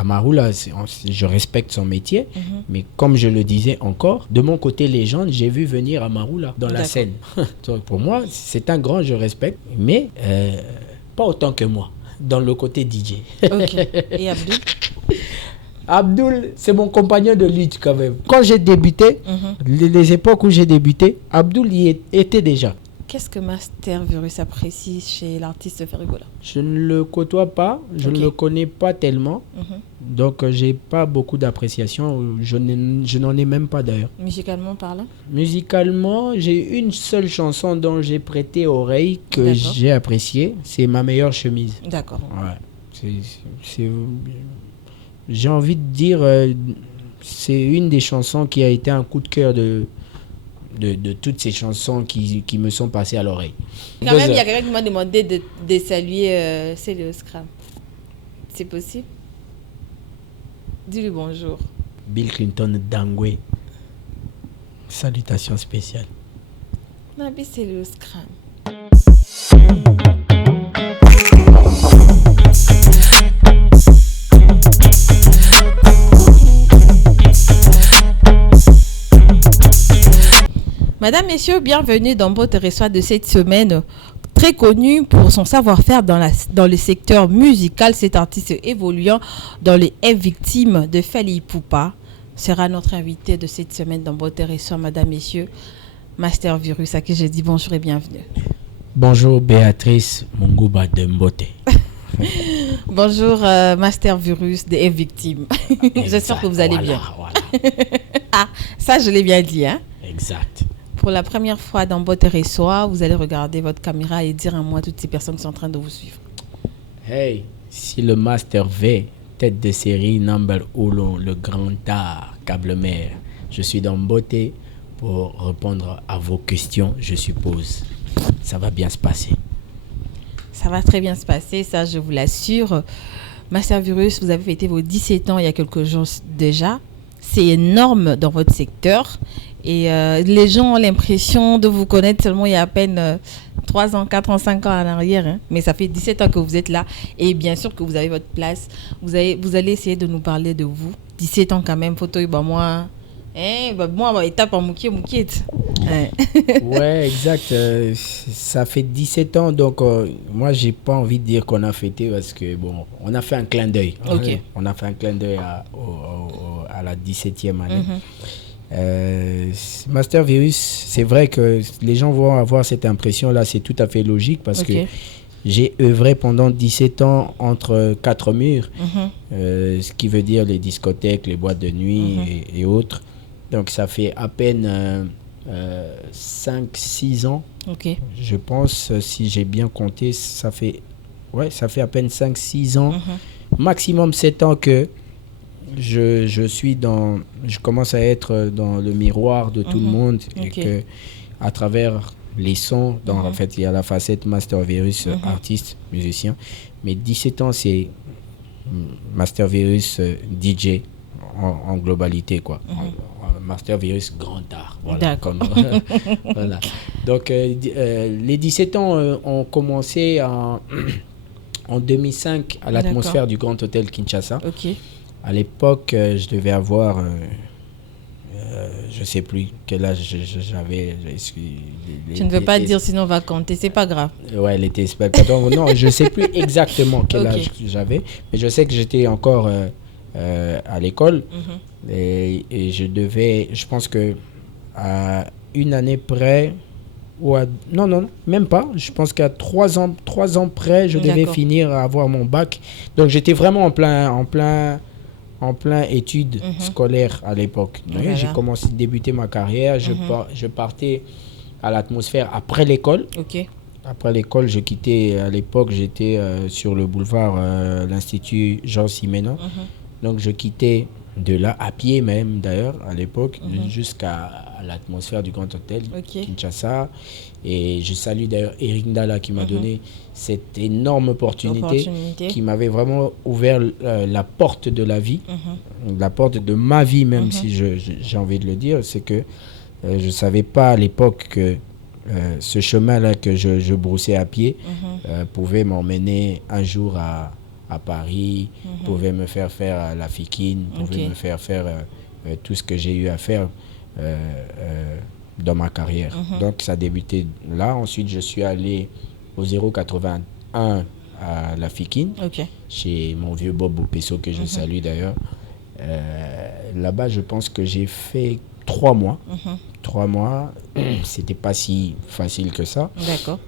Amaroula, je respecte son métier, mais comme je le disais encore, de mon côté légende, j'ai vu venir Amaroula dans la scène. Donc, pour moi, c'est un grand, je respecte, mais pas autant que moi, dans le côté DJ. Ok. Et Abdul? Abdul, c'est mon compagnon de lutte quand même. Quand j'ai débuté, les époques où j'ai débuté, Abdul y était déjà. Qu'est-ce que Master Virus apprécie chez l'artiste Ferrigola? Je ne le côtoie pas, je ne le connais pas tellement, donc j'ai pas beaucoup d'appréciation, je n'en ai même pas d'ailleurs. Musicalement parlant? Musicalement, j'ai une seule chanson dont j'ai prêté oreille que j'ai appréciée, c'est Ma meilleure chemise. D'accord. Ouais. J'ai envie de dire, c'est une des chansons qui a été un coup de cœur de toutes ces chansons qui me sont passées à l'oreille. Quand même, il y a quelqu'un qui m'a demandé de saluer Célios Scram. C'est possible? Dis-lui bonjour. Bill Clinton Dangwe. Salutations spéciales. Nabi Célios Scram. Madame, messieurs, bienvenue dans votre reçoit de cette semaine. Très connu pour son savoir-faire dans le secteur musical, cet artiste évoluant dans les F-Victimes de Fally Ipupa sera notre invité de cette semaine dans votre reçoit, madame, messieurs. Master Virus, à qui je dis bonjour et bienvenue. Bonjour Béatrice Munguba de Mbote. Bonjour Master Virus de F-Victimes. J'espère que vous allez bien. Voilà. Ah, ça je l'ai bien dit, hein? Exact. Pour la première fois dans votre reçoit, vous allez regarder votre caméra et dire à moi toutes ces personnes qui sont en train de vous suivre. Hey, si le Master V, tête de série number 1, le grand art, câble mère, je suis dans Beauté pour répondre à vos questions, je suppose. Ça va bien se passer. Ça va très bien se passer, ça je vous l'assure. Master Virus, vous avez fêté vos 17 ans il y a quelques jours déjà. C'est énorme dans votre secteur. Et les gens ont l'impression de vous connaître seulement il y a à peine 3 ans, 4 ans, 5 ans en arrière. Hein. Mais ça fait 17 ans que vous êtes là. Et bien sûr que vous avez votre place. Vous allez essayer de nous parler de vous. 17 ans quand même, photo, bah moi... moi, étape en moukiet. Ouais, exact. Ça fait 17 ans, donc moi, j'ai pas envie de dire qu'on a fêté parce que, bon, on a fait un clin d'œil. Okay. On a fait un clin d'œil à la 17e année. Master Virus, c'est vrai que les gens vont avoir cette impression-là, c'est tout à fait logique parce que j'ai œuvré pendant 17 ans entre 4 murs, ce qui veut dire les discothèques, les boîtes de nuit et autres. Donc ça fait à peine 5-6 ans, je pense, si j'ai bien compté, ça fait à peine 5-6 ans, maximum 7 ans que je commence à être dans le miroir de tout le monde et que à travers les sons, en fait, il y a la facette Master Virus, artiste, musicien, mais 17 ans, c'est Master Virus DJ en globalité, quoi. Master Virus grand art. Voilà, voilà. Donc, les 17 ans ont commencé en 2005 à l'atmosphère du Grand Hôtel Kinshasa. À l'époque, je devais avoir, je ne sais plus quel âge j'avais. Tu ne veux pas dire, sinon on va compter, c'est pas grave. Ouais, les téléspectateurs, non, je ne sais plus exactement quel âge j'avais, mais je sais que j'étais encore à l'école et je pense que à une année près, non, même pas, je pense qu'à 3 ans près, je devais finir à avoir mon bac. Donc j'étais vraiment en plein études scolaires à l'époque. J'ai commencé à débuter ma carrière. Je partais à l'atmosphère après l'école. Après l'école, je quittais. À l'époque, j'étais sur le boulevard l'Institut Jean Siménon. Donc, je quittais de là, à pied même d'ailleurs, à l'époque, jusqu'à l'atmosphère du Grand Hôtel Kinshasa. Et je salue d'ailleurs Eric Ndala qui m'a donné cette énorme opportunité qui m'avait vraiment ouvert la porte de la vie, la porte de ma vie même, si j'ai envie de le dire. C'est que je ne savais pas à l'époque que ce chemin-là que je broussais à pied pouvait m'emmener un jour à à Paris, pouvaient me faire faire la Fikine, pouvaient me faire faire tout ce que j'ai eu à faire dans ma carrière. Donc ça a débuté là. Ensuite, je suis allé au 081 à la Fikine, chez mon vieux Bob Bopesso, que je salue d'ailleurs. Là-bas, je pense que j'ai fait 3 mois. 3 mois, c'était pas si facile que ça. D'accord.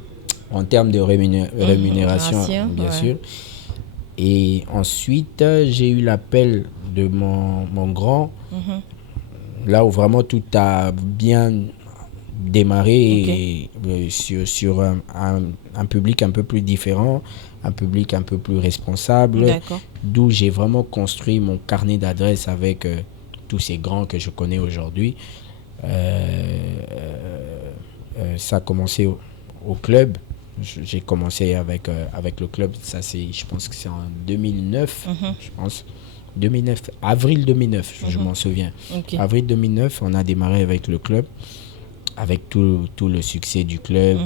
En termes de rémunération, bien sûr. Et ensuite, j'ai eu l'appel de mon grand, là où vraiment tout a bien démarré, et, sur un public un peu plus différent, un public un peu plus responsable, d'où j'ai vraiment construit mon carnet d'adresses avec tous ces grands que je connais aujourd'hui. Ça a commencé au club. J'ai commencé avec le club, ça c'est, je pense que c'est en 2009, je pense. 2009, avril 2009, je m'en souviens. Avril 2009, on a démarré avec le club, avec tout le succès du club,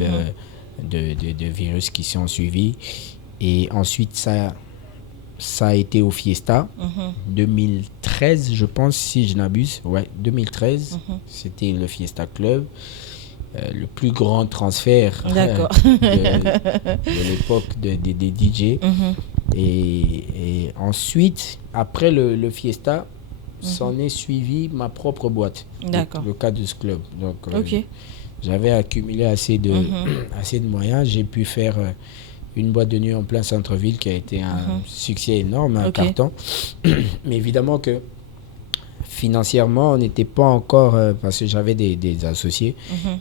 de virus qui sont suivis. Et ensuite, ça a été au Fiesta, 2013, je pense, si je n'abuse. Ouais, 2013, c'était le Fiesta Club. Le plus grand transfert de l'époque des DJ. Et ensuite, après le Fiesta, s'en est suivi ma propre boîte, le Cadus Club. Donc, j'avais accumulé assez de moyens. J'ai pu faire une boîte de nuit en plein centre-ville qui a été un succès énorme, un carton. Mais évidemment que financièrement, on n'était pas encore, parce que j'avais des associés,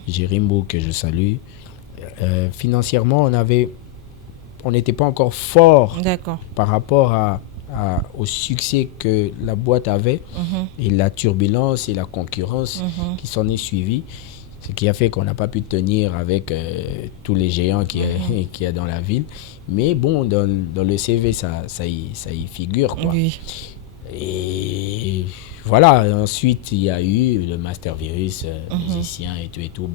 Jérimbo que je salue. Financièrement, on n'était pas encore fort par rapport au succès que la boîte avait et la turbulence et la concurrence qui s'en est suivie. Ce qui a fait qu'on n'a pas pu tenir avec tous les géants qu'il y a dans la ville. Mais bon, dans le CV, ça y figure, quoi. Oui. Et voilà, ensuite il y a eu le Master Virus, musicien et tout.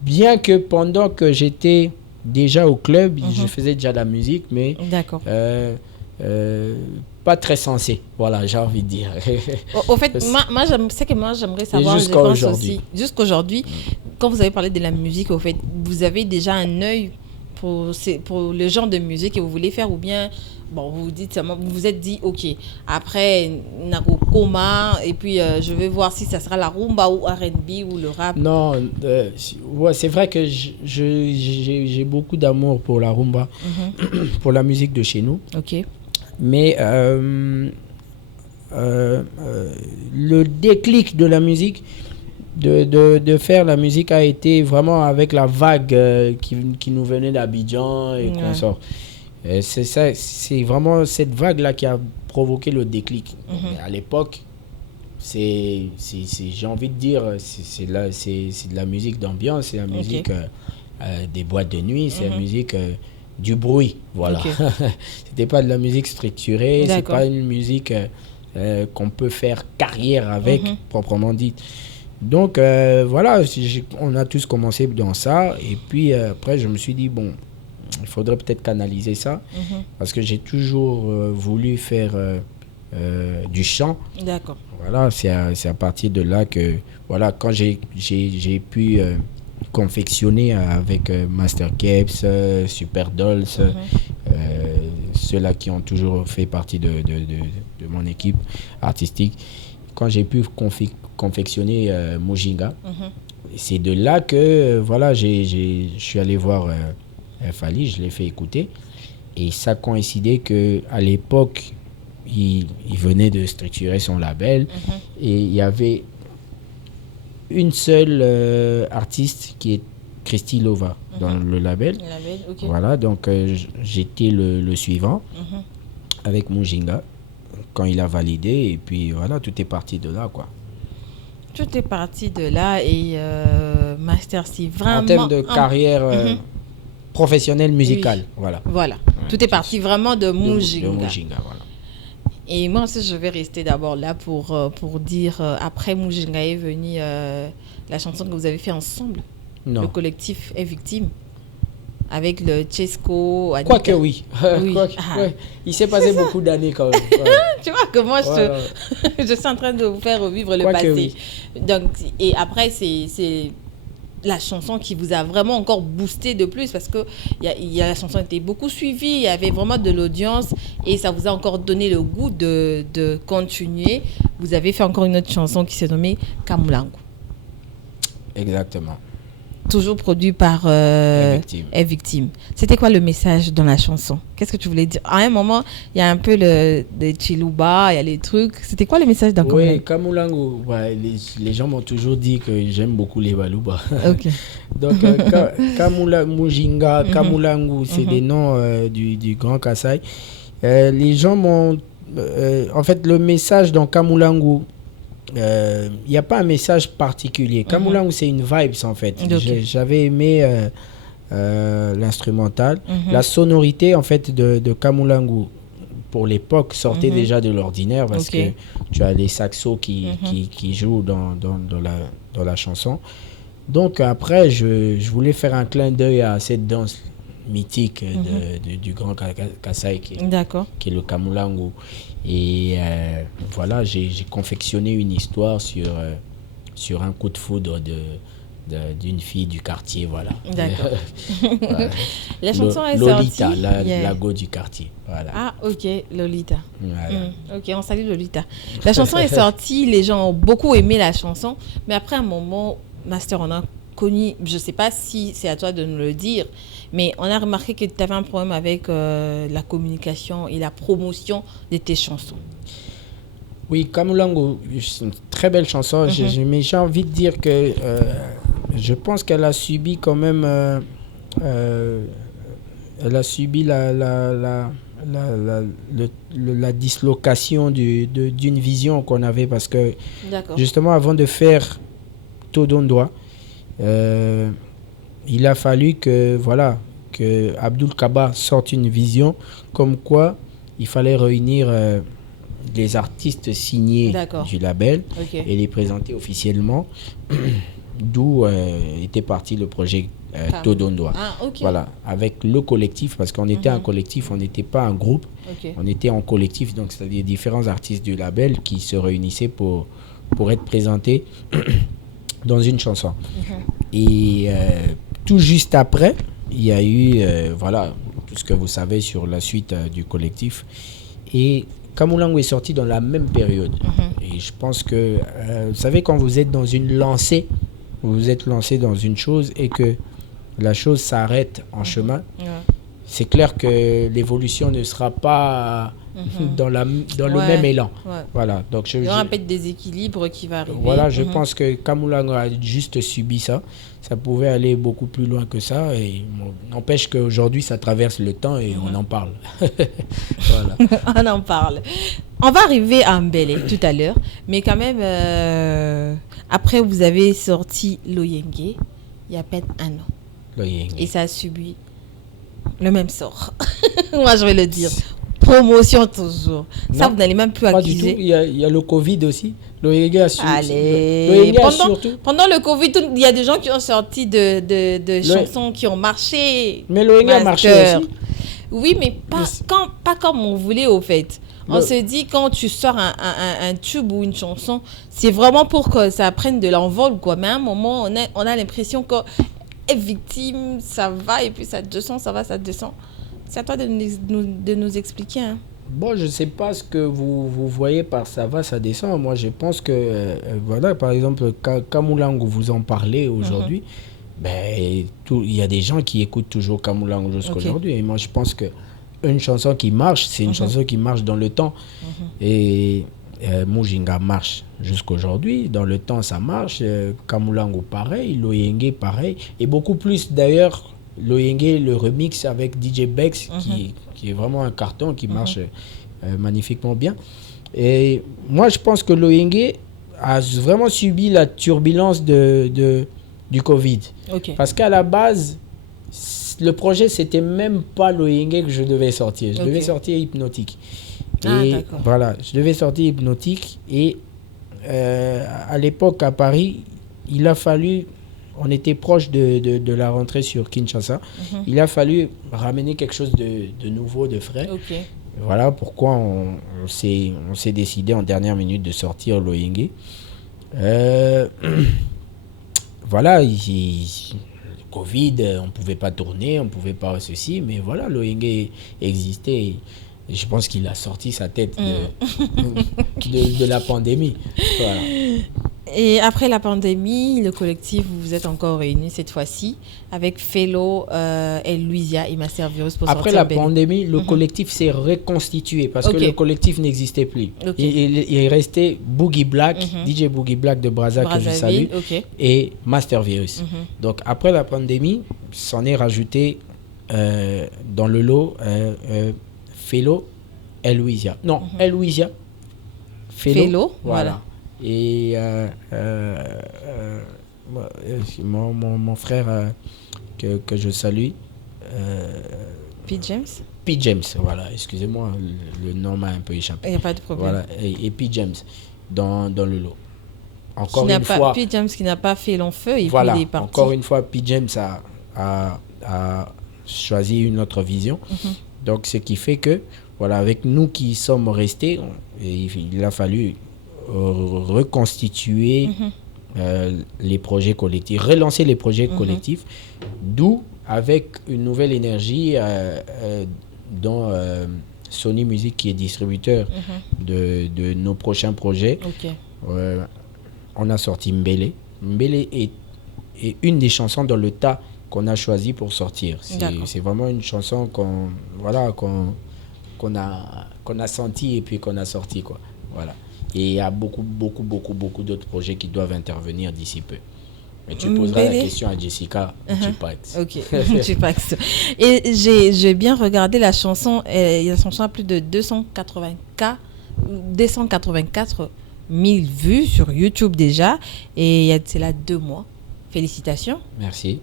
Bien que pendant que j'étais déjà au club, je faisais déjà de la musique, mais pas très sensé. Voilà, j'ai envie de dire. Au fait, moi j'aimerais savoir, jusqu'aujourd'hui, quand vous avez parlé de la musique, au fait, vous avez déjà un œil pour le genre de musique que vous voulez faire, ou bien bon, vous vous êtes dit, ok, après Nago Koma, et puis je vais voir si ça sera la rumba ou R&B ou le rap. Non, c'est vrai que j'ai beaucoup d'amour pour la rumba, pour la musique de chez nous. Mais le déclic de la musique, de faire la musique, a été vraiment avec la vague qui nous venait d'Abidjan et qu'on sort. C'est vraiment cette vague-là qui a provoqué le déclic. Mais à l'époque, j'ai envie de dire, c'est de la musique d'ambiance, c'est la musique des boîtes de nuit, c'est la musique du bruit. Voilà. C'était pas de la musique structurée, c'est pas une musique qu'on peut faire carrière avec, proprement dit. Donc voilà, on a tous commencé dans ça, et puis après je me suis dit, bon, il faudrait peut-être canaliser ça, parce que j'ai toujours voulu faire du chant. D'accord. Voilà, c'est à partir de là que, voilà, quand j'ai pu confectionner avec Master Capes, Super Dolls, ceux-là qui ont toujours fait partie de mon équipe artistique, quand j'ai pu confectionner Mujinga, c'est de là que voilà, je suis allé voir Fally, je l'ai fait écouter, et ça coïncidait qu'à l'époque il venait de structurer son label, et il y avait une seule artiste qui est Christy Lova dans le label. Voilà, donc j'étais le suivant avec Mujinga quand il a validé, et puis voilà, tout est parti de là, quoi. Tout est parti de là, et Master C, vraiment... En termes de carrière professionnelle musicale, voilà. Voilà, tout est parti vraiment de Mujinga. De Mujinga, voilà. Et moi aussi, je vais rester d'abord là pour dire, après Mujinga est venue la chanson que vous avez fait ensemble. Non. Le collectif est victime. avec le Chesco. Quoique oui. Oui. Ouais. Il s'est passé beaucoup d'années quand même. Ouais. Tu vois que moi, je suis en train de vous faire revivre le passé. Oui. Donc, et après, c'est la chanson qui vous a vraiment encore boosté de plus parce que la chanson était beaucoup suivie, il y avait vraiment de l'audience et ça vous a encore donné le goût de continuer. Vous avez fait encore une autre chanson qui s'est nommée Kamulangu. Exactement. Toujours produit par Victime. C'était quoi le message dans la chanson? Qu'est-ce que tu voulais dire? À un moment, il y a un peu de Chiluba, il y a les trucs. C'était quoi le message dans Kamulangu? Oui, Kamulangu, ouais, les gens m'ont toujours dit que j'aime beaucoup les Baluba. Ok. Donc, Mujinga, Kamulangu, c'est des noms du Grand Kasaï. Les gens m'ont... en fait, le message dans Kamulangu, il n'y a pas un message particulier. Kamulangu, c'est une vibe en fait. Okay. J'avais aimé l'instrumental. La sonorité en fait de Kamulangu pour l'époque sortait déjà de l'ordinaire parce que tu as les saxos qui jouent dans la chanson. Donc après, je voulais faire un clin d'œil à cette danse mythique du Grand Kasaï qui est le Kamulangu. Et voilà, j'ai confectionné une histoire sur un coup de foudre d'une fille du quartier, voilà. D'accord. Voilà. La chanson est Lolita, sortie. La go du quartier, voilà. Ah, ok, Lolita. Voilà. Ok, on salue Lolita. La chanson est sortie, les gens ont beaucoup aimé la chanson, mais après un moment, Master, on a connu, je ne sais pas si c'est à toi de nous le dire, mais on a remarqué que tu avais un problème avec la communication et la promotion de tes chansons. Oui, Kamulangu, c'est une très belle chanson. Mais j'ai envie de dire que je pense qu'elle a subi quand même... elle a subi la dislocation d'une vision qu'on avait parce que justement avant de faire Todondoa, il a fallu que Abdul Kaba sorte une vision comme quoi il fallait réunir les artistes signés du label et les présenter officiellement, d'où était parti le projet Todondoa. Voilà, avec le collectif, parce qu'on était un collectif, on n'était pas un groupe, on était en collectif, donc c'est-à-dire différents artistes du label qui se réunissaient pour être présentés dans une chanson. Et tout juste après, il y a eu tout ce que vous savez sur la suite du collectif. Et Kamulangu est sorti dans la même période. Et je pense que, vous savez, quand vous êtes dans une lancée, vous êtes lancé dans une chose et que la chose s'arrête en chemin, c'est clair que l'évolution ne sera pas dans le même élan. Voilà, donc il y aura un peu de déséquilibre qui va arriver. Voilà, je pense que Kamulangu a juste subi ça. Ça pouvait aller beaucoup plus loin que ça. Et n'empêche qu'aujourd'hui, ça traverse le temps et on en parle. Voilà. On en parle. On va arriver à Mbele tout à l'heure. Mais quand même, après, vous avez sorti Loyenge il y a à peine un an. Loyenge. Et ça a subi le même sort. Moi, je vais le dire. Promotion toujours. Non, ça, vous n'allez même plus accuser. Il y a le Covid aussi. Loyenge a subi. Allez. Pendant le Covid, il y a des gens qui ont sorti de chansons qui ont marché. Mais Loyenge a marché aussi. Oui, mais pas comme on voulait, au fait. On se dit, quand tu sors un tube ou une chanson, c'est vraiment pour que ça prenne de l'envol, quoi. Mais à un moment, on a l'impression que Victime, ça va, et puis ça descend, ça va, ça descend. C'est à toi de nous expliquer. Hein. Bon, je ne sais pas ce que vous voyez par ça va, ça descend. Moi, je pense que, par exemple, Kamulangu, vous en parlez aujourd'hui. Il y a des gens qui écoutent toujours Kamulangu jusqu'aujourd'hui. Et moi, je pense qu'une chanson qui marche, c'est une chanson qui marche dans le temps. Et Mujinga marche jusqu'aujourd'hui. Dans le temps, ça marche. Kamulangu, pareil. Loyenge, pareil. Et beaucoup plus, d'ailleurs... Loyenge, le remix avec DJ Bex, qui est vraiment un carton, qui marche magnifiquement bien. Et moi, je pense que Loyenge a vraiment subi la turbulence du Covid. Parce qu'à la base, le projet, c'était même pas Loyenge que je devais sortir. Je devais sortir Hypnotique. Et voilà, je devais sortir Hypnotique. Et à l'époque, à Paris, il a fallu on était proche de la rentrée sur Kinshasa. Il a fallu ramener quelque chose de nouveau, de frais. Voilà pourquoi on s'est décidé en dernière minute de sortir Loyenge. Voilà, Covid, on ne pouvait pas tourner, on ne pouvait pas ceci, mais voilà, Loyenge existait. Et je pense qu'il a sorti sa tête de la pandémie. Voilà. Et après la pandémie, le collectif, vous vous êtes encore réunis cette fois-ci avec Fellow, El Louisia et Master Virus pour après sortir la pandémie, le collectif s'est reconstitué parce que le collectif n'existait plus. Il est resté Boogie Black, DJ Boogie Black de Brazzaville, que je salue, et Master Virus. Donc après la pandémie, s'en est rajouté dans le lot Fellow, El Louisia. Non, El Louisia. Fellow, voilà. Et mon frère que je salue. P. James. P. James, voilà. Excusez-moi, le nom m'a un peu échappé. Il n'y a pas de problème. Voilà. Et P. James dans le lot. Encore une fois. P. James qui n'a pas fait long feu et voilà, puis il est parti. Encore une fois, P. James a choisi une autre vision. Donc, ce qui fait que, voilà, avec nous qui sommes restés, il a fallu reconstituer les projets collectifs, relancer les projets collectifs, d'où avec une nouvelle énergie dont Sony Music qui est distributeur de nos prochains projets. On a sorti Mbele. Mbele est une des chansons dans le tas qu'on a choisi pour sortir. C'est vraiment une chanson qu'on a senti et puis qu'on a sorti, quoi. Voilà. Et il y a beaucoup d'autres projets qui doivent intervenir d'ici peu. Mais tu poseras la question à Jessica Tupax. Ok, Tupax. Et j'ai bien regardé la chanson. La chanson a plus de 284 000 vues sur YouTube déjà. Et c'est là 2 mois. Félicitations. Merci.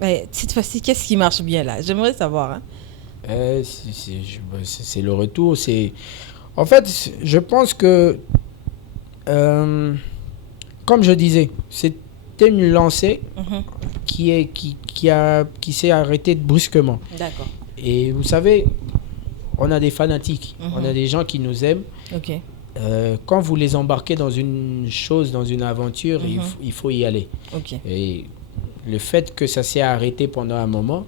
Mais cette fois-ci, qu'est-ce qui marche bien là? J'aimerais savoir. C'est le retour. En fait, je pense que, comme je disais, c'était une lancée qui s'est arrêtée brusquement. D'accord. Et vous savez, on a des fanatiques, on a des gens qui nous aiment. Quand vous les embarquez dans une chose, dans une aventure, il faut y aller. Et le fait que ça s'est arrêté pendant un moment,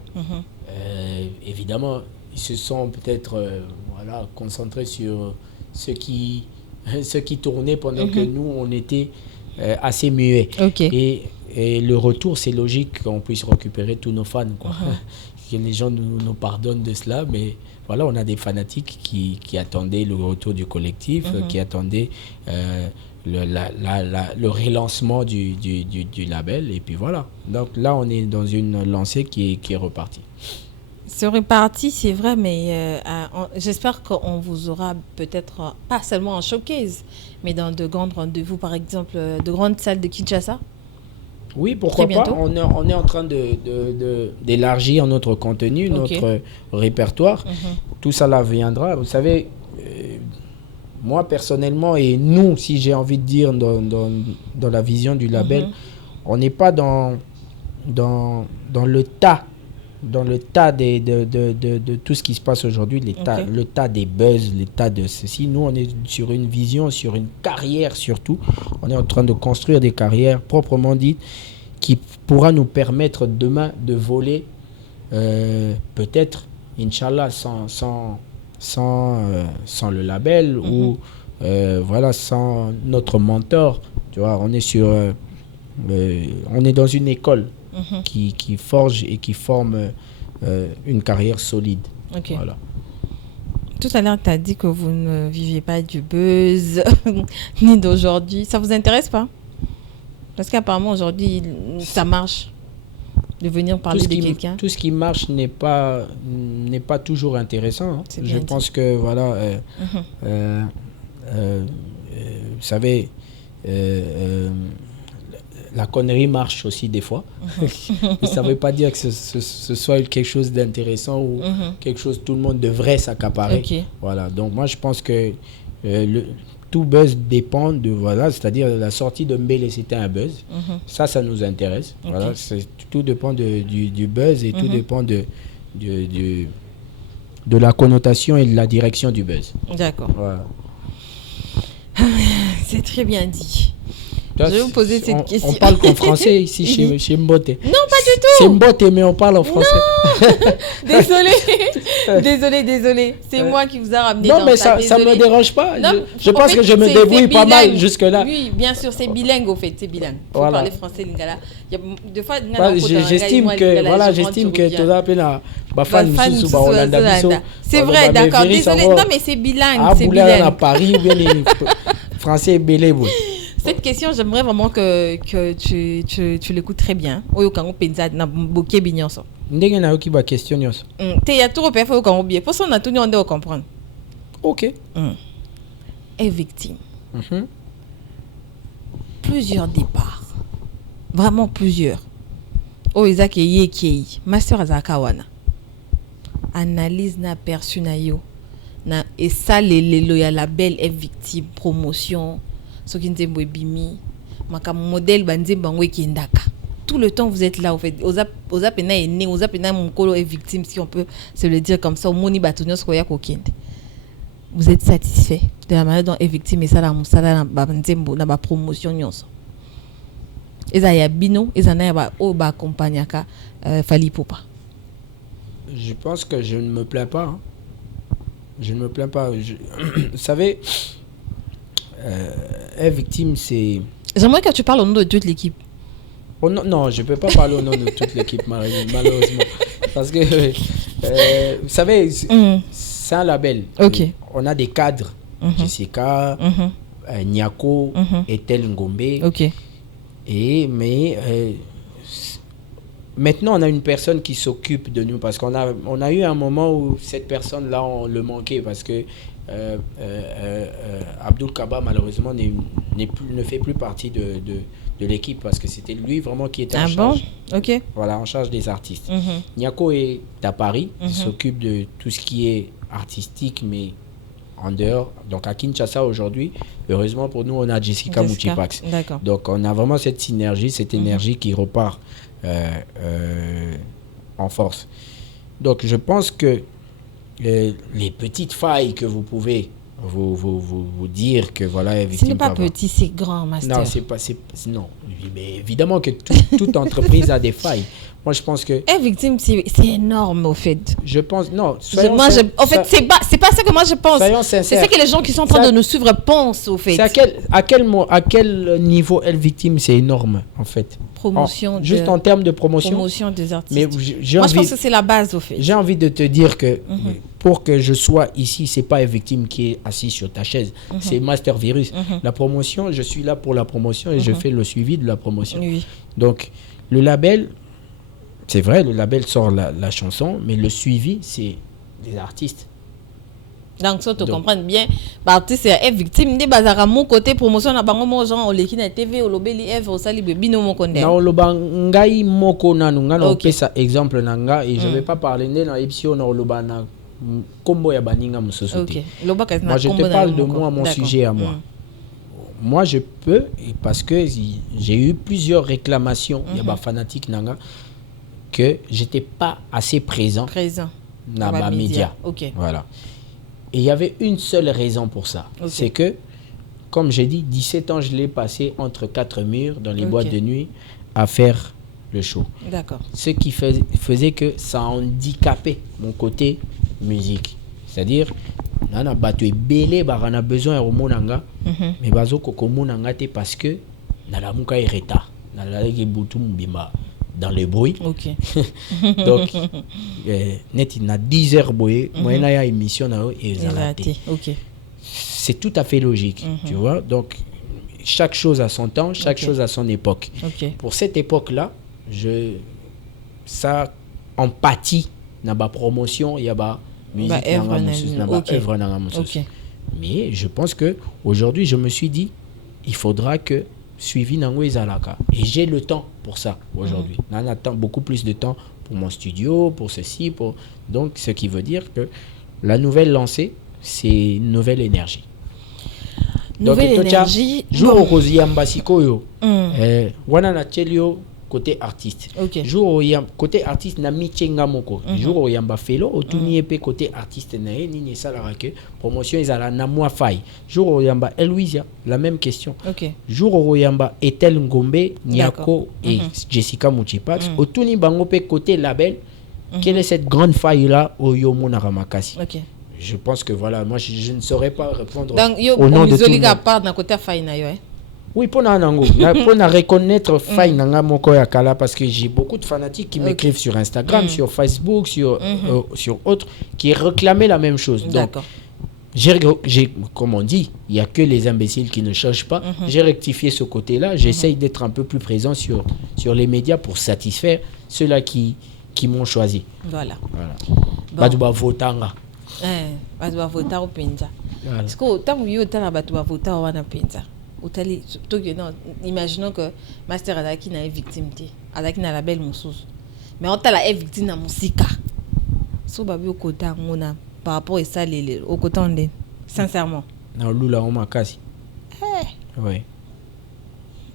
évidemment, ils se sont peut-être concentrés sur ce qui tournait pendant que nous, on était assez muets. Et le retour, c'est logique qu'on puisse récupérer tous nos fans, quoi. Que les gens nous pardonnent de cela, mais voilà, on a des fanatiques qui attendaient le retour du collectif, qui attendaient le relancement du label, et puis voilà. Donc là, on est dans une lancée qui est repartie. C'est reparti, c'est vrai, mais j'espère qu'on vous aura peut-être, pas seulement en showcase, mais dans de grands rendez-vous, par exemple, de grandes salles de Kinshasa. Oui, pourquoi pas. On est en train d'élargir notre contenu, notre répertoire. Tout ça là viendra. Vous savez, moi personnellement, et nous, si j'ai envie de dire, dans la vision du label, on n'est pas dans le tas. Dans le tas de tout ce qui se passe aujourd'hui, le tas des buzz, le tas de ceci. Nous, on est sur une vision, sur une carrière surtout. On est en train de construire des carrières proprement dites qui pourra nous permettre demain de voler peut-être, Inch'Allah, sans le label ou sans notre mentor. Tu vois, on est on est dans une école qui forge et qui forme une carrière solide. Voilà. Tout à l'heure, tu as dit que vous ne viviez pas du buzz ni d'aujourd'hui. Ça vous intéresse pas? Parce qu'apparemment, aujourd'hui, ça marche de venir parler de quelqu'un. Tout ce qui marche n'est pas toujours intéressant. Je pense que, voilà, vous savez, la connerie marche aussi des fois. Mais ça ne veut pas dire que ce soit quelque chose d'intéressant ou quelque chose que tout le monde devrait s'accaparer. Voilà. Donc moi, je pense que tout buzz dépend de, voilà, c'est-à-dire la sortie de Mbele, c'était un buzz. Ça nous intéresse. Voilà, tout dépend du buzz et tout dépend de la connotation et de la direction du buzz. D'accord. Voilà. C'est très bien dit. Je vais vous poser cette question. On parle qu'en français ici chez Mbote. Non, pas du tout. C'est Mbote, mais on parle en français. Désolé. C'est moi qui vous a ramené non, dans mais ça. Ça ne me dérange pas. Non, je pense que je me débrouille pas mal jusque-là. Oui, bien sûr, c'est bilingue au fait. C'est bilingue. Il faut parler français, Lingala. Des fois, j'estime que tu as appelé la fan c'est vrai, d'accord. Désolé. Non, mais c'est bilingue. C'est bilingue. À Paris, français belé. Cette question, j'aimerais vraiment que tu l'écoutes très bien. Oyo kango penza na boké binyonso. Ndenge na yoki ba question nyonso. Te ya tout repère faut kango bien. Pour ça on a tout on doit comprendre. OK. Est victime. Plusieurs départs. Vraiment plusieurs. Oh Isaac yeki master azaka wana. Analyse na perçu na yo. Na et ça le ya label est victime promotion. Ce qui est bimi, maka modèle banzi bango ekendaka. Tout le temps vous êtes là au fait. Oza pena est né, oza pena mon colo est victime si on peut se le dire comme ça. Moni batonyo skoya kokende. Vous êtes satisfait de la manière dont est victime et ça la musala na banzembo na ba promotion nyonso. Eza ya bino, eza na ya ba o ba accompagnaka Fally Ipupa. Je pense que je ne me plains pas. Hein. Je ne me plains pas. Vous savez. Est victime, c'est... J'aimerais que tu parles au nom de toute l'équipe. Oh non, je ne peux pas parler au nom de toute l'équipe, malheureusement. Parce que, vous savez, c'est un label. Okay. On a des cadres. Jessica, Nyako, Ethel Ngombe. Okay. Mais maintenant, on a une personne qui s'occupe de nous. Parce qu'on a eu un moment où cette personne-là, on le manquait. Parce que Abdul Kaba malheureusement ne fait plus partie de l'équipe parce que c'était lui vraiment qui était en charge. Ok. Voilà, en charge des artistes. Nyako est à Paris, il s'occupe de tout ce qui est artistique mais en dehors. Donc à Kinshasa aujourd'hui, heureusement pour nous, on a Jessica Mouchipax. Donc on a vraiment cette synergie, cette énergie qui repart en force. Donc je pense que les petites failles que vous pouvez vous dire que voilà ce n'est pas petit, c'est grand, master. Non, non, mais évidemment que toute entreprise a des failles. Moi je pense que être victime c'est énorme au fait. Je pense non, en fait c'est pas ça que moi je pense. C'est ce que les gens qui sont en train de nous suivre pensent au fait. C'est à quel niveau être victime c'est énorme en fait. Promotion juste en termes de promotion des artistes. Mais moi je pense que c'est la base au fait. J'ai envie de te dire que pour que je sois ici, c'est pas un victime qui est assis sur ta chaise, c'est Master Virus. La promotion, je suis là pour la promotion et je fais le suivi de la promotion. Oui. Donc le label, c'est vrai, le label sort la chanson, mais le suivi, c'est les artistes. Donc, ça, tu comprends bien. L'artiste est victime de bazar mon côté promotion na bango mo gens oleki na TV olobeli Eve osali bino mo konde. Na oloba ngai moko nanu ngana opesa exemple nanga et je vais pas parler na epsio na oloba na kombo ya baninga musoso te. Moi je te parle de moi, mon sujet à moi. Moi je peux parce que j'ai eu plusieurs réclamations il y a ba fanatique nanga que j'étais pas assez présent dans ma média. Okay. Voilà. Et il y avait une seule raison pour ça. Okay. C'est que, comme j'ai dit, 17 ans, je l'ai passé entre quatre murs dans les boîtes de nuit à faire le show. D'accord. Ce qui faisait que ça handicapait mon côté musique. C'est-à-dire, on a besoin de monanga, mais bazo koko monanga te parce que na la muka ireta, na la butu mbima dans le bruit. OK. Donc net il a 10 heures boye, moi il y a émission na et zalaté. OK. C'est tout à fait logique, tu vois. Donc chaque chose a son temps, chaque chose a son époque. Pour cette époque-là, ça empathie na ba promotion, il y a ba musique œuvre na mususu. Mais je pense que aujourd'hui je me suis dit il faudra que suivi nango ezalaka et j'ai le temps pour ça aujourd'hui. On attend beaucoup plus de temps pour mon studio, pour ceci, donc ce qui veut dire que la nouvelle lancée c'est une nouvelle énergie. Nouvelle énergie. Jour au Yamba Sikoyo. Wana na Chelio côté artiste. Jour au côté artiste na Michenga Moko. Jour au Yamba Felo, au Tuni Epe côté artiste nae, ni salarake. Promotion ils à na moi faille. Jour au Yamba Elouisia, la même question. Jour au Yamba Etel Ngombe, Niako et Jessica Mouchipax. Au Tuni Bangope côté label. Quelle est cette grande faille là au Yomona Ramakasi? Je pense que voilà, moi je ne saurais pas répondre au nom de tout le monde. Oui, pour reconnaître faille nanga moko ya kala parce que j'ai beaucoup de fanatiques qui m'écrivent sur Instagram, sur Facebook, sur autres qui réclamaient la même chose. Donc comme on dit, il n'y a que les imbéciles qui ne changent pas. J'ai rectifié ce côté-là. J'essaye d'être un peu plus présent sur les médias pour satisfaire ceux-là qui m'ont choisi. Voilà. Badouba Votanga. Badouba Vota au Penza. Parce que autant que Yota Badouba Vota au Wana Penza. Imaginons que Master Adaki n'a victime. Adaki n'a la belle mousseuse. Mais on t'a la victime dans Moussika. So babi au côté par rapport à ça au côté de sincèrement. Non, Lula on m'a cassé. Oui.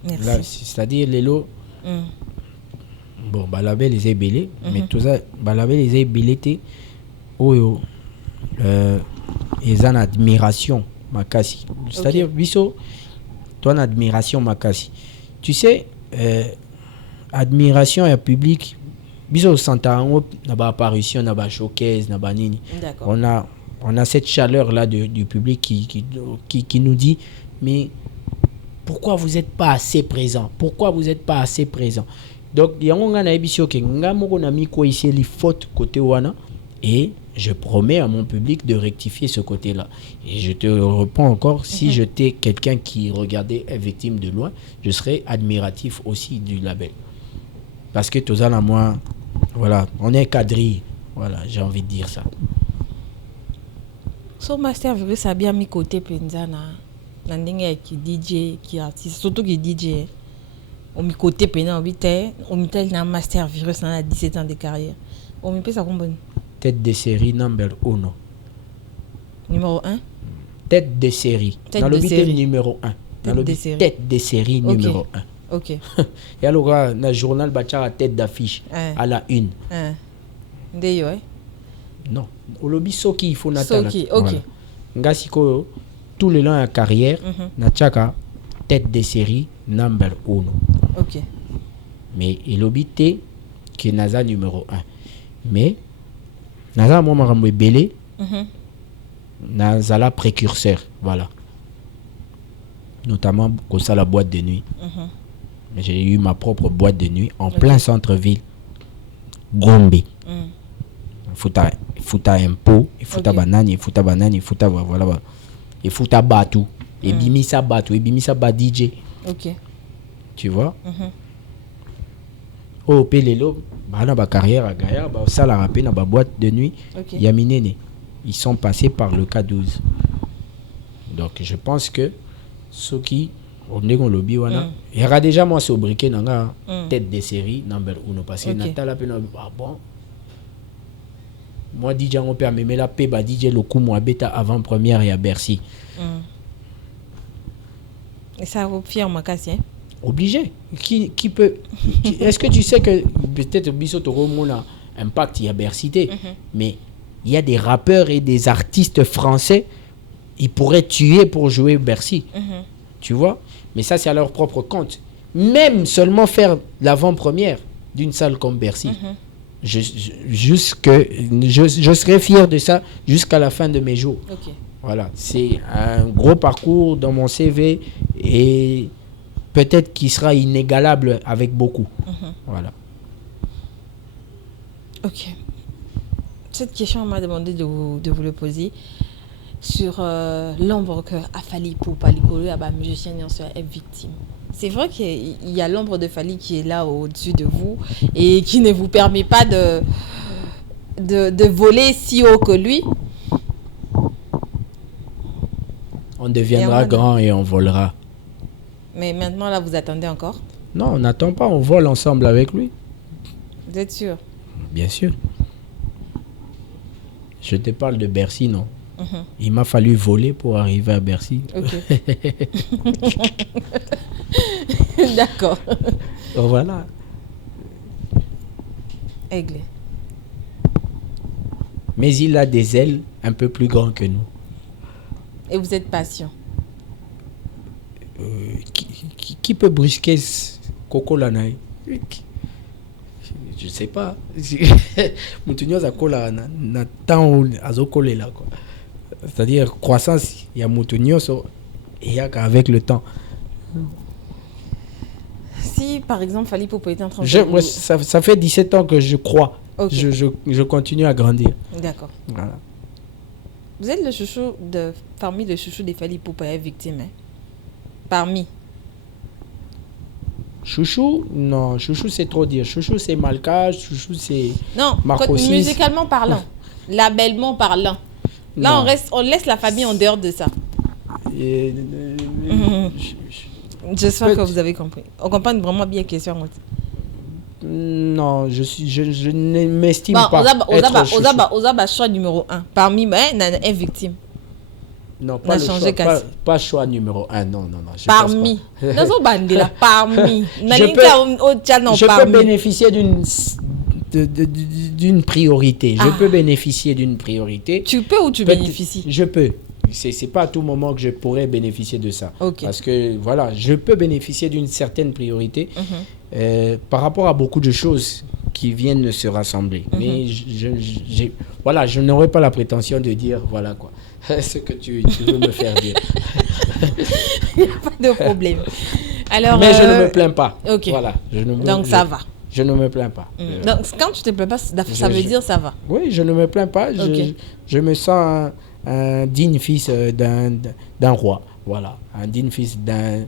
Merci. Là, c'est-à-dire les lots. Bon, balabé les ébélés, mais tout ça, balabé les ébélés, ils ont admiration, Makasi. C'est-à-dire, biso, toi, admiration, Makasi. Tu sais, admiration et public, biso, Santa, n'a pas apparition, n'a pas showcase, n'a pas nini. On a cette chaleur-là du public qui nous dit, mais pourquoi vous n'êtes pas assez présent? Pourquoi vous n'êtes pas assez présent? Donc, il y a un émission qui a mis ici les fautes côté Wana et je promets à mon public de rectifier ce côté-là. Et je te réponds encore, si j'étais quelqu'un qui regardait victime de loin, je serais admiratif aussi du label. Parce que tout ça, là, moi, voilà, on est quadrillé. Voilà, j'ai envie de dire ça. So, Master Virus a bien mis côté Penzana, qui DJ, qui artiste, surtout qui DJ. On mi côté pénal on mi tel na Master Virus na 17 ans de carrière. On mi peut ça combien? Tête de série number 1. Numéro 1. Tête de série. Dans le but numéro 1. Tête de série numéro 1. OK. Et alors dans le journal Bachara tête d'affiche à la une. Ndeyo Non, au lobby soki il faut natala. Soki, OK. Ngasiko tout le long de la carrière na chaka tête de série number 1. OK. Mais il obité que naza numéro 1. Mais naza moi marambo belé. Naza la précurseur, voilà. Notamment comme ça la boîte de nuit. J'ai eu ma propre boîte de nuit en plein centre-ville. Gombe. Fouta impôt, il fouta banane, il fouta voilà. Il fouta batou. Et bimisa batou, et bimisa ba DJ. OK. Tu vois? Oh, Pelelo, bah ba carrière à Gaïa, bah ça la rappelé dans ba boîte de nuit. Yaminene. Ils sont passés par le K12. Donc je pense que ceux qui on est dans le lobby il y aura déjà moi ce briquet dans tête de série number 1 parce que Natala Pena bon. Moi DJ on peut mais la paix bah DJ le coup moi bêta avant première et à Bercy. Et ça vous fier Makassi? Obligé. Qui peut est-ce que tu sais que peut-être Bisso Toro mon impact il y a Bercy mais il y a des rappeurs et des artistes français ils pourraient tuer pour jouer Bercy. Tu vois? Mais ça c'est à leur propre compte. Même seulement faire l'avant-première d'une salle comme Bercy. Je serais fier de ça jusqu'à la fin de mes jours. Voilà, c'est un gros parcours dans mon CV et peut-être qu'il sera inégalable avec beaucoup. Voilà. OK. Cette question, on m'a demandé de vous le poser sur l'ombre que Afali pour Palikolo à la musicienne est victime. C'est vrai qu'il y a l'ombre de Fali qui est là au-dessus de vous et qui ne vous permet pas de voler si haut que lui. On deviendra grand et on volera. Mais maintenant, là, vous attendez encore? Non, on n'attend pas, on vole ensemble avec lui. Vous êtes sûr? Bien sûr. Je te parle de Bercy, non? Il m'a fallu voler pour arriver à Bercy. D'accord. Donc voilà. Aigle. Mais il a des ailes un peu plus grandes que nous. Et vous êtes patient. Qui peut brusquer Coco Lanaï? Je sais pas. Moutounios a cola na temps azokole là quoi. C'est-à-dire croissance, il y a Moutounios et il y a qu'avec le temps. Si par exemple Fally Ipupa était en train de Moi, ça fait 17 ans que je crois. Je continue à grandir. D'accord. Voilà. Vous êtes le chouchou parmi les chouchous des Fally Ipupa victimes. Hein? Parmi. Chouchou, non, chouchou c'est trop dire. Chouchou c'est Malka, chouchou c'est Marco 6. Musicalement parlant, labellement parlant. Là on laisse la famille en dehors de ça. J'espère que vous avez compris. On comprend vraiment bien la question. Non, je ne m'estime pas. Ozaba choix numéro 1. Parmi un victime. Non, pas choix numéro 1. Non. Parmi. Parmi. Je peux bénéficier d'une priorité. Je peux bénéficier d'une priorité. Tu peux ou tu bénéficies? Je peux. C'est pas à tout moment que je pourrais bénéficier de ça. Parce que voilà, je peux bénéficier d'une certaine priorité par rapport à beaucoup de choses qui viennent de se rassembler. Mais je n'aurais pas la prétention de dire voilà quoi. Ce que tu veux me faire dire. Il n'y a pas de problème. Alors, mais je ne me plains pas. Voilà, donc ça va. Je ne me plains pas. Donc quand tu te plains pas, ça veut dire ça va. Oui, je ne me plains pas. Je me sens un digne fils d'un roi. Voilà. Un digne fils d'un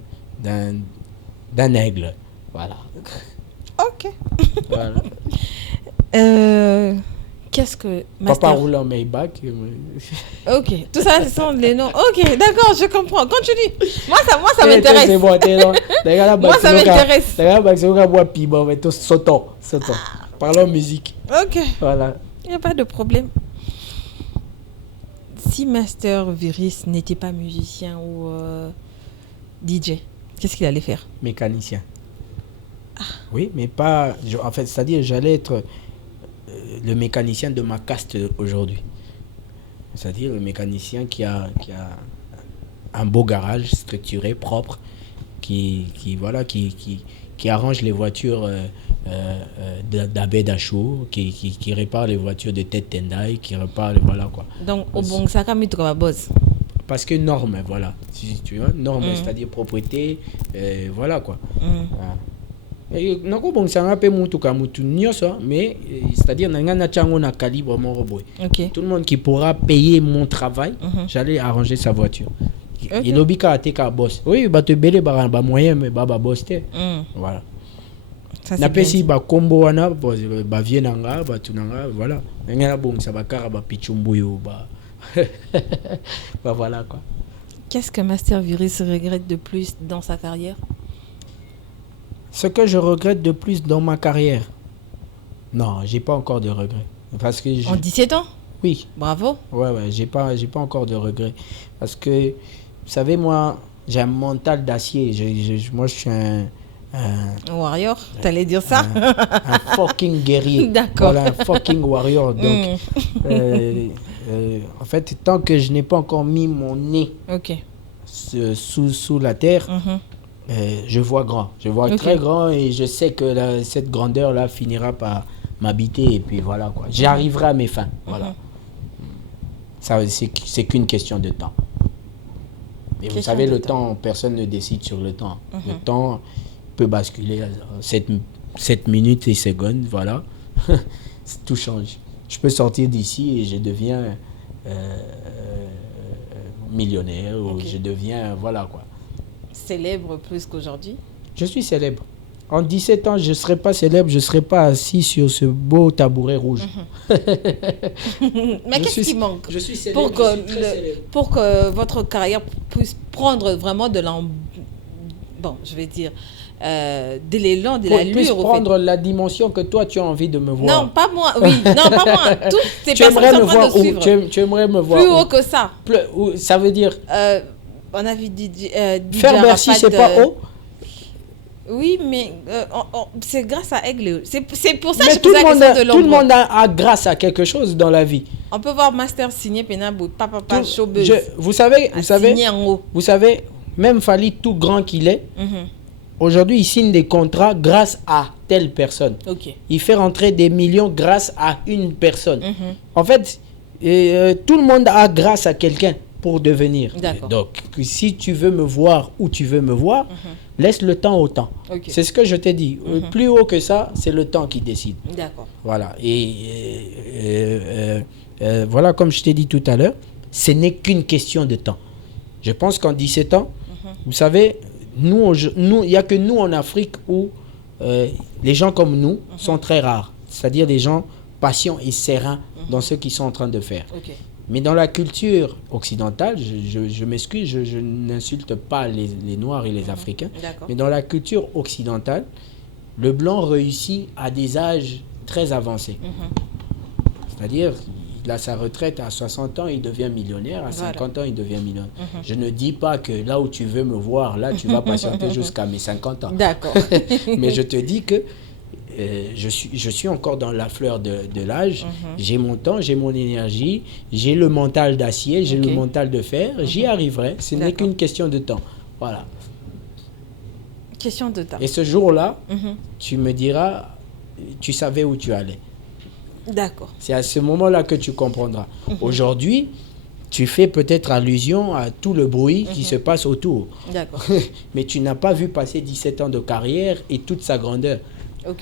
aigle. Voilà. Ok. Voilà. Qu'est-ce que Papa roule en Maybach. Ok, tout ça, ce sont les noms. Ok, d'accord, je comprends. Continue. Moi, ça m'intéresse. Moi, ça m'intéresse. Parlons musique. Ok. Voilà. Il n'y a pas de problème. Si Master Virus n'était pas musicien ou DJ, qu'est-ce qu'il allait faire? Mécanicien. Oui, mais pas... En fait, c'est-à-dire, j'allais être... le mécanicien de ma caste aujourd'hui. C'est-à-dire le mécanicien qui a un beau garage structuré, propre, qui arrange les voitures d'Abbé Dachau, qui répare les voitures de Ted Tendai, qui répare, voilà quoi. Donc, au bon ça comme un boss. Parce que norme, voilà. Tu vois, norme, c'est-à-dire propreté, voilà quoi. Bon, ça un peu mais c'est-à-dire calibre tout le monde qui pourra payer mon travail, j'allais arranger sa voiture. Et l'obika a été boss. Oui, bah te belé ba moyen mais ba boss te. Voilà. Na pesi ba combo wana ba vienanga ba tunanga voilà. Ngana bon ça ba kara ba pichumbuyo ba. Bah voilà quoi. Qu'est-ce que Master Virus regrette de plus dans sa carrière? Ce que je regrette de plus dans ma carrière? Non, j'ai pas encore de regrets. Parce que en 17 ans? Oui. Bravo. Ouais, j'ai pas encore de regrets. Parce que, vous savez, moi, j'ai un mental d'acier. Moi, je suis un warrior, t'allais dire ça? Un fucking guerrier. D'accord. Voilà, un fucking warrior. Donc, en fait, tant que je n'ai pas encore mis mon nez sous la terre, je vois grand. Je vois très grand et je sais que cette grandeur-là finira par m'habiter et puis voilà quoi. J'y arriverai à mes fins. Voilà. Ça, c'est qu'une question de temps. Et vous savez, le temps, personne ne décide sur le temps. Le temps peut basculer à 7 minutes et secondes, voilà. Tout change. Je peux sortir d'ici et je deviens millionnaire ou je deviens, voilà quoi. Célèbre plus qu'aujourd'hui? Je suis célèbre. En 17 ans, je ne serais pas célèbre, je ne serais pas assis sur ce beau tabouret rouge. Mais qu'est-ce qui manque je suis célèbre, pour que votre carrière puisse prendre vraiment de bon, je vais dire, de l'élan, de l'allure. Puisse prendre la dimension que toi, tu as envie de me voir. Non, pas moi. Oui, non, pas moi. Toutes ces personnes sont en train de suivre. Tu aimerais me voir plus haut que ça. Ça veut dire... on a vu DJ faire Bercy, c'est pas haut. Oui, mais c'est grâce à Aigle. C'est pour ça que je pose la question de l'ombre. Tout le monde a grâce à quelque chose dans la vie. On peut voir Master signé Penabou, papa showbiz. Vous savez, même Fally, tout grand qu'il est, aujourd'hui, il signe des contrats grâce à telle personne. Okay. Il fait rentrer des millions grâce à une personne. En fait, tout le monde a grâce à quelqu'un pour devenir. Donc, si tu veux me voir ou tu veux me voir, laisse le temps au temps. Okay. C'est ce que je t'ai dit. Plus haut que ça, c'est le temps qui décide. D'accord. Voilà. Voilà, comme je t'ai dit tout à l'heure, ce n'est qu'une question de temps. Je pense qu'en 17 ans, vous savez, il n'y a que nous en Afrique où les gens comme nous sont très rares. C'est-à-dire des gens patients et sereins dans ce qu'ils sont en train de faire. Okay. Mais dans la culture occidentale, je m'excuse, je n'insulte pas les Noirs et les Africains, mais dans la culture occidentale, le blanc réussit à des âges très avancés. C'est-à-dire, il a sa retraite à 60 ans, il devient millionnaire, à 50 ans, il devient millionnaire. Je ne dis pas que là où tu veux me voir, là, tu vas patienter jusqu'à mes 50 ans. D'accord. Mais je te dis que je suis encore dans la fleur de l'âge. J'ai mon temps, j'ai mon énergie, j'ai le mental d'acier, j'ai le mental de fer. J'y arriverai. Ce n'est qu'une question de temps. Voilà. Question de temps. Et ce jour-là, tu me diras, tu savais où tu allais. D'accord. C'est à ce moment-là que tu comprendras. Aujourd'hui, tu fais peut-être allusion à tout le bruit qui se passe autour. D'accord. Mais tu n'as pas vu passer 17 ans de carrière et toute sa grandeur. Ok.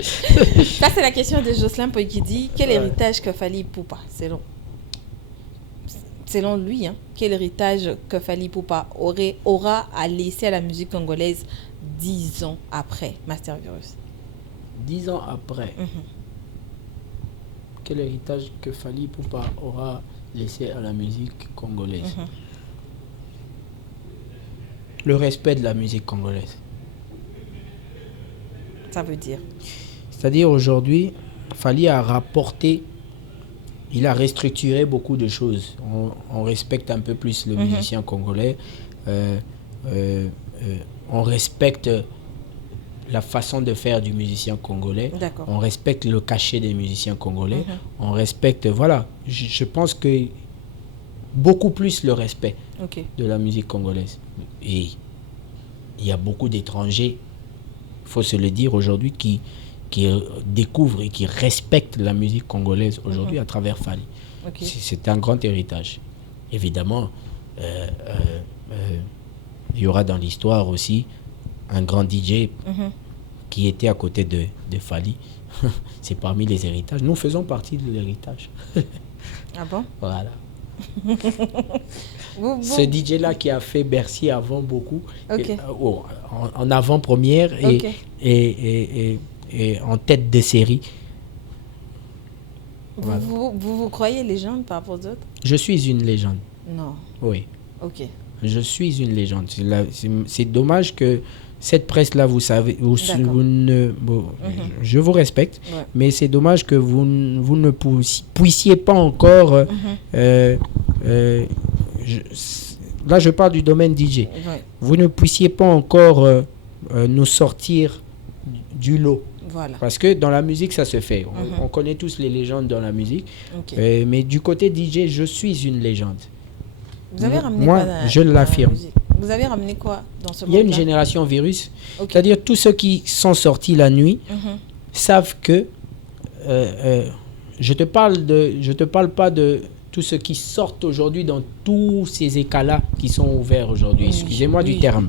Ça, c'est la question de Jocelyn Poy qui dit quel héritage que Fally Ipupa, selon lui, quel héritage que Fally Ipupa aura à laisser à la musique congolaise 10 ans après Master Virus? 10 ans après, quel héritage que Fally Ipupa aura laissé à la musique congolaise? Le respect de la musique congolaise. Ça veut dire? C'est-à-dire aujourd'hui, Fally a rapporté, il a restructuré beaucoup de choses. On respecte un peu plus le musicien congolais. On respecte la façon de faire du musicien congolais. On respecte le cachet des musiciens congolais. On respecte, voilà, je pense que beaucoup plus le respect de la musique congolaise. Et il y a beaucoup d'étrangers, il faut se le dire aujourd'hui, qui découvrent et qui respectent la musique congolaise aujourd'hui à travers Fally. C'est un grand héritage. Évidemment, il y aura dans l'histoire aussi un grand DJ qui était à côté de Fally. C'est parmi les héritages. Nous faisons partie de l'héritage. Ah bon? Voilà. Ce DJ-là qui a fait Bercy avant beaucoup, en avant-première et en tête de série. Voilà. Vous croyez légende par rapport aux autres? Je suis une légende. Non. Oui. Ok. Je suis une légende. C'est dommage que cette presse-là, vous savez, je vous respecte, mais c'est dommage que vous ne puissiez pas encore... là, je parle du domaine DJ. Vous ne puissiez pas encore nous sortir du lot. Voilà. Parce que dans la musique, ça se fait. On connaît tous les légendes dans la musique. Mais du côté DJ, je suis une légende. Vous avez ramené moi, quoi je l'affirme. Vous avez ramené quoi dans ce monde? Il y a une génération virus. C'est-à-dire tous ceux qui sont sortis la nuit savent que je te parle pas de tous ceux qui sortent aujourd'hui dans tous ces éclats qui sont ouverts aujourd'hui. Excusez-moi du terme.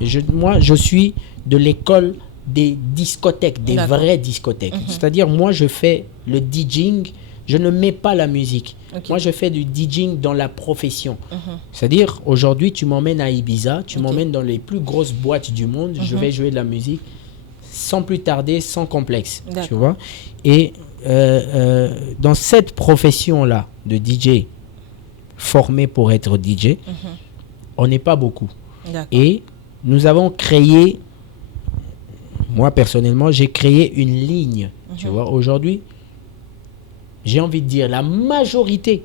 Mais moi, je suis de l'école des discothèques, des vraies discothèques. C'est-à-dire, moi, je fais le DJing. Je ne mets pas la musique. Moi, je fais du DJing dans la profession. C'est-à-dire, aujourd'hui, tu m'emmènes à Ibiza, tu m'emmènes dans les plus grosses boîtes du monde, je vais jouer de la musique sans plus tarder, sans complexe. Tu vois? Et dans cette profession-là de DJ, formé pour être DJ, on n'est pas beaucoup. Et nous avons créé, moi personnellement, j'ai créé une ligne. Tu vois, aujourd'hui, j'ai envie de dire, la majorité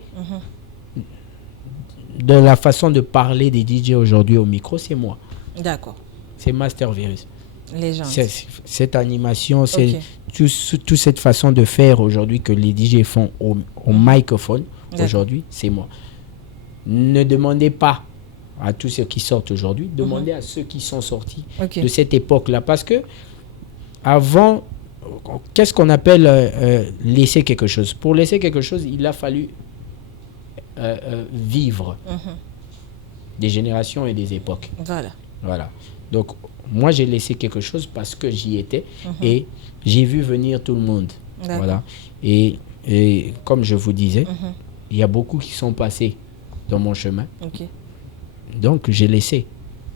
de la façon de parler des DJ aujourd'hui au micro, c'est moi. D'accord. C'est Master Virus. Légende. Cette animation, c'est toute cette façon de faire aujourd'hui que les DJ font au microphone, aujourd'hui, c'est moi. Ne demandez pas à tous ceux qui sortent aujourd'hui, demandez à ceux qui sont sortis de cette époque-là. Parce que avant, qu'est-ce qu'on appelle laisser quelque chose? Pour laisser quelque chose, il a fallu vivre des générations et des époques. Voilà. Donc, moi, j'ai laissé quelque chose parce que j'y étais et j'ai vu venir tout le monde. Voilà. Et comme je vous disais, il y a beaucoup qui sont passés dans mon chemin. Donc, j'ai laissé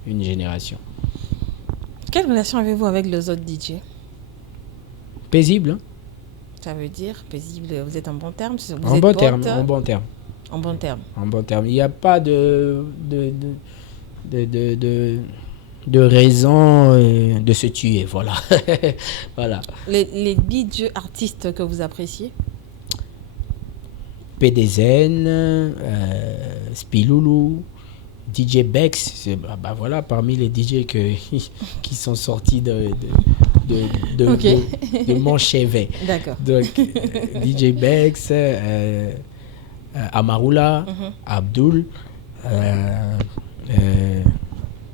une génération. Quelle relation avez-vous avec les autres DJ? Paisible. Hein? Ça veut dire paisible, vous êtes en bon terme? En bon terme. En bon terme. En bon terme. Il n'y a pas de raison de se tuer, voilà. Voilà. Les DJ artistes que vous appréciez? PDZN, Spiloulou, DJ Bex, voilà, parmi les DJ qui sont sortis de mon chevet. D'accord. Donc, DJ Bex, Amarula, Abdul,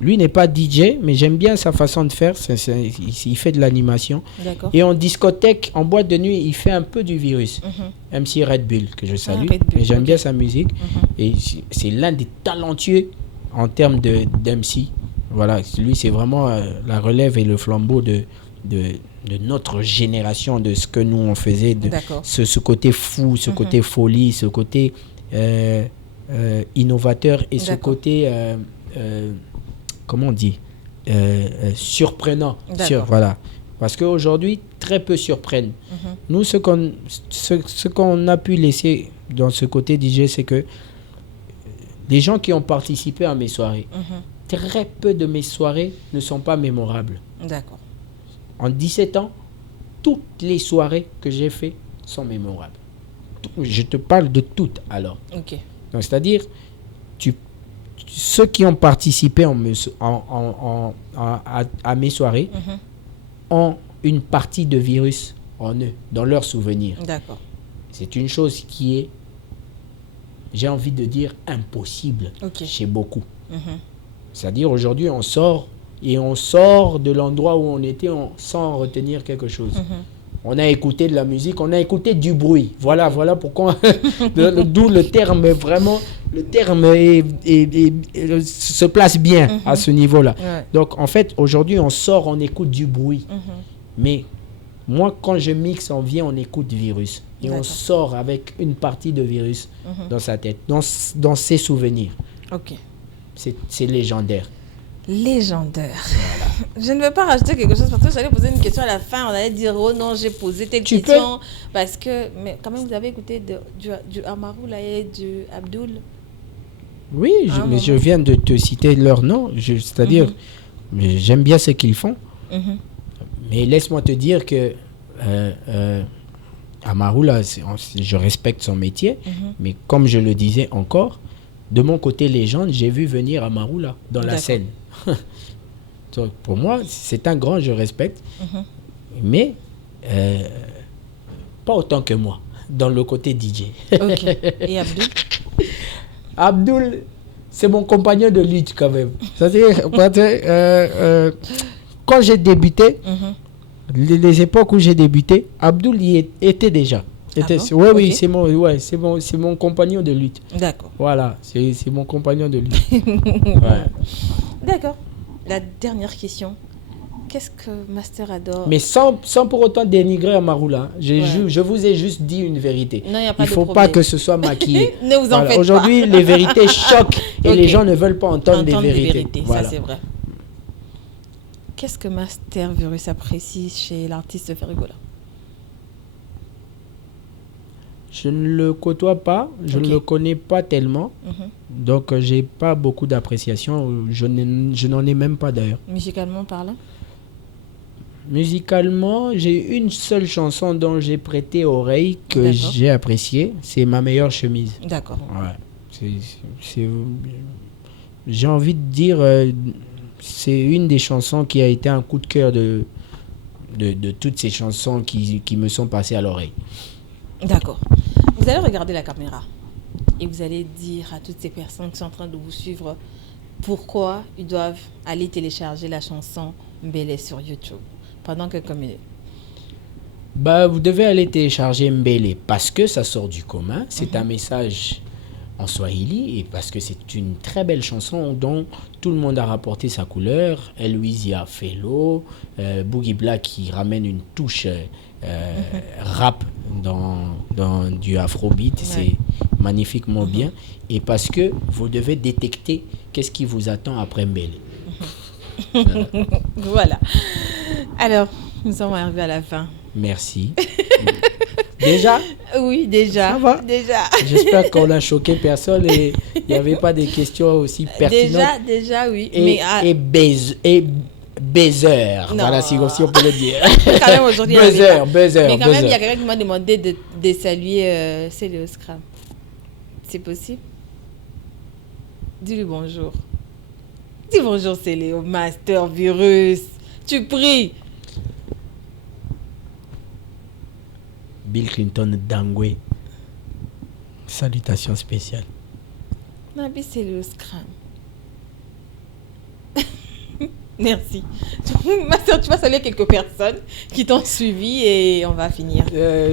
lui n'est pas DJ, mais j'aime bien sa façon de faire. Il fait de l'animation. Et en discothèque, en boîte de nuit, il fait un peu du virus. MC Red Bull, que je salue. Et j'aime bien sa musique. Et c'est l'un des talentueux en termes d'MC. Voilà, lui, c'est vraiment la relève et le flambeau de notre génération, de ce que nous, on faisait. Ce côté fou, ce côté folie, ce côté innovateur et ce côté... comment on dit, surprenant. Voilà. Parce qu'aujourd'hui, très peu surprennent. Nous, ce qu'on a pu laisser dans ce côté DJ, c'est que les gens qui ont participé à mes soirées, très peu de mes soirées ne sont pas mémorables. D'accord. En 17 ans, toutes les soirées que j'ai faites sont mémorables. Je te parle de toutes, alors. Donc, c'est-à-dire, ceux qui ont participé à mes soirées ont une partie de virus en eux, dans leurs souvenirs. D'accord. C'est une chose qui est, j'ai envie de dire, impossible chez beaucoup. C'est-à-dire, aujourd'hui, on sort de l'endroit où on était sans retenir quelque chose. On a écouté de la musique, on a écouté du bruit. Voilà pourquoi, d'où le terme vraiment, se place bien à ce niveau-là. Donc, en fait, aujourd'hui, on sort, on écoute du bruit. Mais moi, quand je mixe, on écoute virus. Et on sort avec une partie de virus dans sa tête, dans ses souvenirs. C'est légendaire. Légendaire. Voilà. Je ne vais pas rajouter quelque chose parce que j'allais poser une question à la fin. On allait dire, oh non, j'ai posé telle question. Parce que, mais quand même, vous avez écouté du Amarula et du Abdul. Oui, mais je viens de te citer leur nom. C'est-à-dire, j'aime bien ce qu'ils font. Mais laisse-moi te dire que Amarula, je respecte son métier. Mais comme je le disais encore, de mon côté légende, j'ai vu venir Amarula dans la scène. Donc, pour moi, c'est un grand, je respecte. Mais pas autant que moi, dans le côté DJ. Et Abdul? Abdul, c'est mon compagnon de lutte quand même. C'est-à-dire, quand j'ai débuté, les époques où j'ai débuté, Abdul y était déjà. Oui, c'est mon compagnon de lutte. D'accord. Voilà, c'est mon compagnon de lutte. D'accord. La dernière question. Qu'est-ce que Master adore? Mais sans pour autant dénigrer Amarula. Je vous ai juste dit une vérité. Non, il ne faut pas que ce soit maquillé. Ne vous en faites pas. Aujourd'hui, les vérités choquent et les gens ne veulent pas entendre des vérités. Voilà. Ça, c'est vrai. Qu'est-ce que Master Virus apprécie chez l'artiste Ferrigola? Je ne le côtoie pas, je ne le connais pas tellement. Donc, j'ai pas beaucoup d'appréciation. Je n'en ai même pas d'ailleurs. Musicalement parlant? Musicalement, j'ai une seule chanson dont j'ai prêté oreille que j'ai appréciée. C'est Ma meilleure chemise. D'accord. Ouais. J'ai envie de dire, c'est une des chansons qui a été un coup de cœur de toutes ces chansons qui me sont passées à l'oreille. D'accord. Vous allez regarder la caméra et vous allez dire à toutes ces personnes qui sont en train de vous suivre pourquoi ils doivent aller télécharger la chanson Mbele sur YouTube pendant quelques minutes. Vous devez aller télécharger Mbele parce que ça sort du commun. C'est un message en Swahili et parce que c'est une très belle chanson dont tout le monde a rapporté sa couleur. Eloisia Fellow, Boogie Black qui ramène une touche rap dans du afrobeat. C'est magnifiquement bien. Et parce que vous devez détecter qu'est-ce qui vous attend après Mbele. Voilà. Alors, nous sommes arrivés à la fin. Merci. Déjà? Oui, déjà. Ça va? Déjà. J'espère qu'on n'a choqué personne et il n'y avait pas des questions aussi pertinentes. Déjà, oui. Et baiser. Voilà, si on peut le dire. Quand même, aujourd'hui, baiser. Mais quand même, il y a quelqu'un qui m'a demandé de saluer Célio Scram. C'est possible? Dis-lui bonjour. Dis bonjour, Célio, Master Virus. Tu pries. Bill Clinton Dangwe. Salutations spéciales. Nabi Célio Scram. Merci. Master, tu vas saluer quelques personnes qui t'ont suivi et on va finir.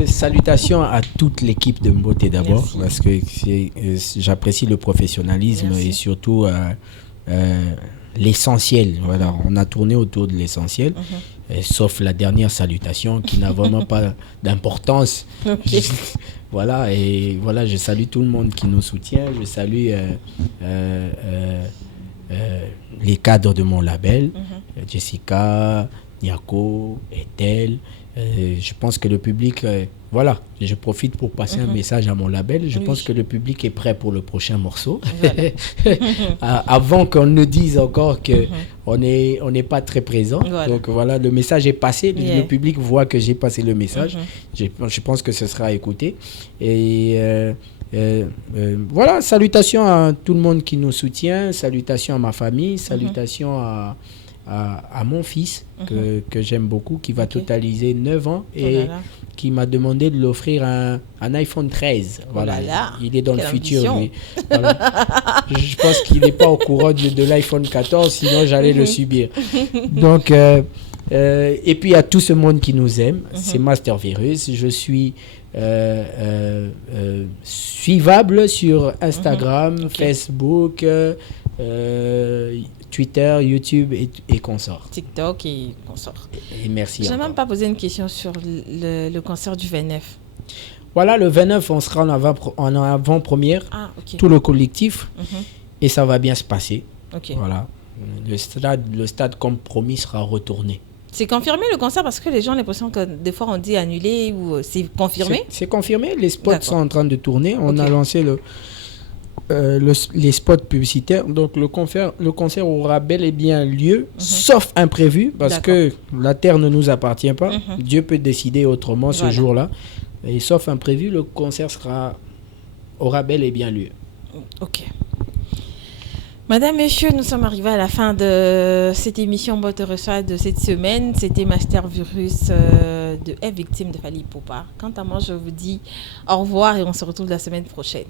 Salutations à toute l'équipe de Mbote d'abord. Merci. Parce que j'apprécie le professionnalisme. Merci. Et surtout l'essentiel. Voilà, on a tourné autour de l'essentiel. Sauf la dernière salutation qui n'a vraiment pas d'importance. Okay. Voilà, et voilà, je salue tout le monde qui nous soutient. Je salue les cadres de mon label, Jessica, Niako, Ethel. Je pense que le public, voilà, je profite pour passer un message à mon label. Je pense que le public est prêt pour le prochain morceau. Voilà. Avant qu'on ne dise encore qu'on n'est pas très présent. Voilà. Donc voilà, le message est passé. Le public voit que j'ai passé le message. Je pense que ce sera écouté. Et voilà, salutations à tout le monde qui nous soutient. Salutations à ma famille. Salutations à mon fils que j'aime beaucoup, qui va totaliser 9 ans et qui m'a demandé de l'offrir un iPhone 13. Voilà, il est dans le futur. Lui. Voilà. Je pense qu'il n'est pas au courant de l'iPhone 14, sinon j'allais le subir. Donc, et puis à tout ce monde qui nous aime, c'est Master Virus. Je suis suivable sur Instagram, Facebook, Twitter, YouTube et consorts. TikTok et consorts. Et merci. Je n'ai même pas posé une question sur le concert du 29. Voilà, le 29, on sera en avant-première, tout le collectif, et ça va bien se passer. Voilà. Le stade comme promis sera retourné. C'est confirmé le concert parce que les gens ont l'impression que des fois on dit annulé ou c'est confirmé? C'est confirmé, les spots sont en train de tourner. On a lancé les spots publicitaires. Donc le concert aura bel et bien lieu, sauf imprévu, parce que la terre ne nous appartient pas. Dieu peut décider autrement ce jour-là. Et sauf imprévu, le concert aura bel et bien lieu. Ok. Madame, Messieurs, nous sommes arrivés à la fin de cette émission Mbote reçoit de cette semaine. C'était Master Virus de F victime de Fally Ipupa. Quant à moi, je vous dis au revoir et on se retrouve la semaine prochaine.